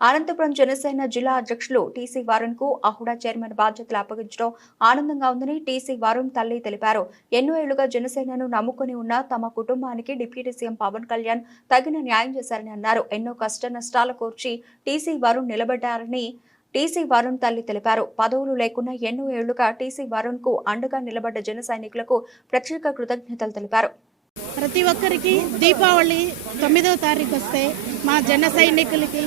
అనంతపురం జనసేన జిల్లా అధ్యక్షులు TC వరుణ్కు అహుడా chairman బాధ్యతలు అప్పగించడం ఆనందంగా ఉందని టీసీ వరుణ్ తల్లి తెలిపారు. ఎన్నో ఏళ్ళుగా జనసేనను నమ్ముకుని ఉన్న తమ కుటుంబానికి డిప్యూటీ సీఎం పవన్ కళ్యాణ్ తగిన న్యాయం చేశారని అన్నారు. ఎన్నో కష్ట నష్టాల కోర్చి టీసీ వరుణ్ నిలబడ్డారని టీసీ వరుణ్ తల్లి తెలిపారు. పదవులు లేకున్నా ఎన్నో ఏళ్ళుగా టీసీ వరుణ్కు అండగా నిలబడ్డ జన సైనికులకు ప్రత్యేక కృతజ్ఞతలు తెలిపారు. ప్రతి ఒక్కరికి దీపావళి తొమ్మిదవ తారీఖు వస్తే మా జన సైనికులకి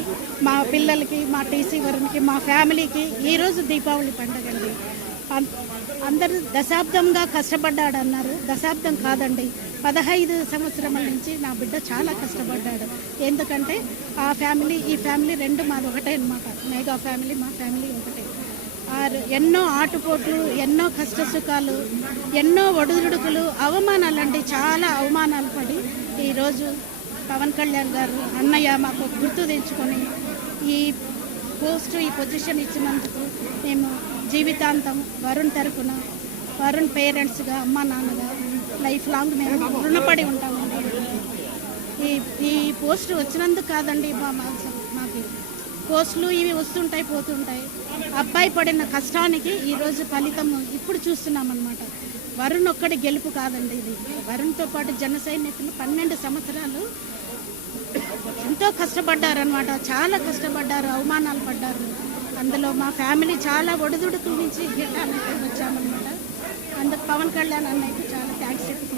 మా పిల్లలకి మా టీసీ వరుణ్కి మా ఫ్యామిలీకి ఈరోజు దీపావళి పండుగ అండి. అందరూ దశాబ్దంగా కష్టపడ్డాడు అన్నారు దశాబ్దం కాదండి. పదహైదు సంవత్సరం నుంచి నా బిడ్డ చాలా కష్టపడ్డాడు. ఎందుకంటే ఆ ఫ్యామిలీ ఈ ఫ్యామిలీ రెండు మాది ఒకటే అనమాట మేఘా ఫ్యామిలీ మా ఫ్యామిలీ ఒకటే. ఎన్నో ఆటుపోట్లు ఎన్నో కష్ట సుఖాలు ఎన్నో అవమానాలు అవమానాలండి చాలా అవమానాలు పడి ఈరోజు పవన్ కళ్యాణ్ గారు అన్నయ్య మాకు గుర్తు తెచ్చుకొని ఈ పోస్ట్ ఈ పొజిషన్ ఇచ్చినందుకు మేము జీవితాంతం వరుణ్ తరఫున వరుణ్ పేరెంట్స్గా అమ్మ నాన్నగా లైఫ్ లాంగ్ మేము రుణపడి ఉంటామండి ఈ ఈ పోస్ట్ వచ్చినందుకు కాదండి మా మాకు పోస్టులు ఇవి వస్తుంటాయి పోతుంటాయి. అబ్బాయి పడిన కష్టానికి ఈరోజు ఫలితం ఇప్పుడు చూస్తున్నాం అనమాట వరుణ్ ఒక్కడి గెలుపు కాదండి ఇది. వరుణ్తో పాటు జన సైనికులు పన్నెండు సంవత్సరాలు ఎంతో కష్టపడ్డారనమాట చాలా కష్టపడ్డారు అవమానాలు పడ్డారు. అందులో మా ఫ్యామిలీ చాలా ఒడిదుడుకుల నుంచి గిట్టానికి వచ్చామన్నమాట. అందుకు పవన్ కళ్యాణ్ అన్నయ్యకి చాలా థ్యాంక్స్ చెప్పుకుంటున్నాను